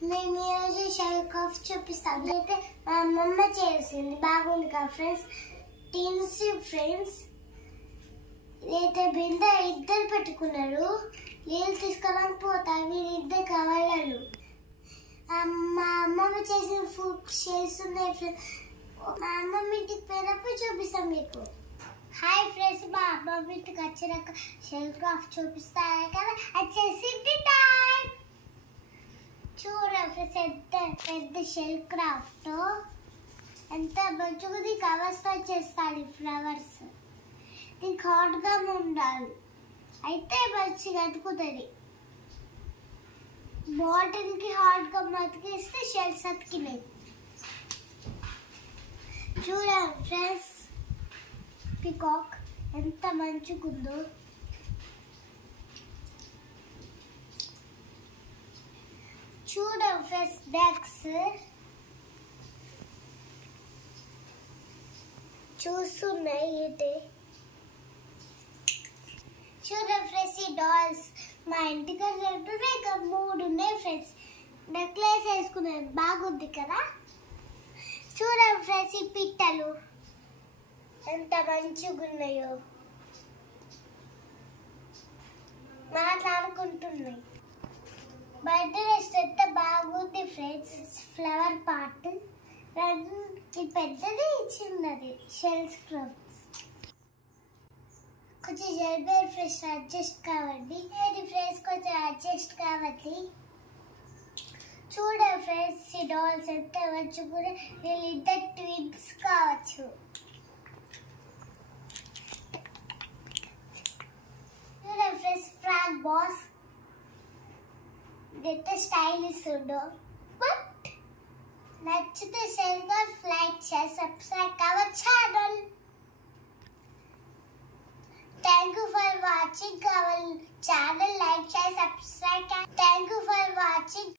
నేను ఈరోజు shell craft చూపిస్తాను. అయితే మా అమ్మమ్మ చేసింది, బాగుంది కదా ఫ్రెండ్స్. టీన్స్ ఫ్రెండ్స్ అయితే బింద ఇద్దరు పెట్టుకున్నారు. నీళ్ళు తీసుకోవడానికి పోతారు, వీళ్ళిద్దరు కావాలను. మా అమ్మమ్మ చేసిన ఫుడ్ షెల్స్ ఉన్నాయి ఫ్రెండ్స్. మా అమ్మమ్మ ఇంటికి పోయినప్పుడు చూపిస్తాం మీకు. హాయ్ ఫ్రెండ్స్, మా అమ్మమ్మ ఇంటికి వచ్చినాక షెల్ క్రాఫ్ట్ చూపిస్తాను కదా, వచ్చేసి టైం. చూడండి ఫ్రెండ్స్, ఎంత పెద్ద షెల్ క్రాఫ్ట్, ఎంత మంచిగా కవర్స్తో చేస్తాను. ఫ్లవర్స్ దీనికి హాట్గా ఉండాలి, అయితే మంచిగా అతుకుతుంది. బాటిల్కి హాట్గా అతికిస్తే షెల్స్ అతికినాయి. చూడండి ఫ్రెండ్స్, పికాక్ ఎంత మంచిగుందో. చూడండి ఫ్రెండ్స్, డక్స్ చూస్తున్నాయి. ఇది చూడండి ఫ్రెండ్స్, ఈ డాల్స్ మా ఇంటికి ఉంటున్నాయి. ఇక 3 ఉన్నాయి ఫ్రెండ్స్. నెక్లెస్ వేసుకున్నాయి, బాగుంది కదా. చూడండి ఫ్రెండ్స్, ఈ పిట్టలు ఎంత మంచిగా ఉన్నాయో, మాట్లాడుకుంటున్నాయి. బర్త్డే రెస్ట్ ఎంత బాగుంది ఫ్రెండ్స్. ఫ్లవర్ పార్ట్ ఇది పెద్దది, చిన్నది షెల్స్ క్రాఫ్ట్స్. కొంచెం జల్బేర్ ఫ్రెండ్స్ అడ్జస్ట్ కావండి. ఇది ఫ్రెండ్స్ కొంచెం అడ్జస్ట్ కావాలి. చూడండి ఫ్రెండ్స్, ఈ డాల్స్ ఎంత మంచిగా, వీళ్ళిద్దరు ట్విన్స్ కావచ్చు. చూడండి ఫ్రెండ్స్, ఫ్రాక్ బాస్ ఎంత స్టైలిష్ ఉందో. బట్ నచ్చితే షేర్ లైక్ చేసి subscribe our channel. Thank you for watching our channel. Like, share, subscribe. Thank you for watching.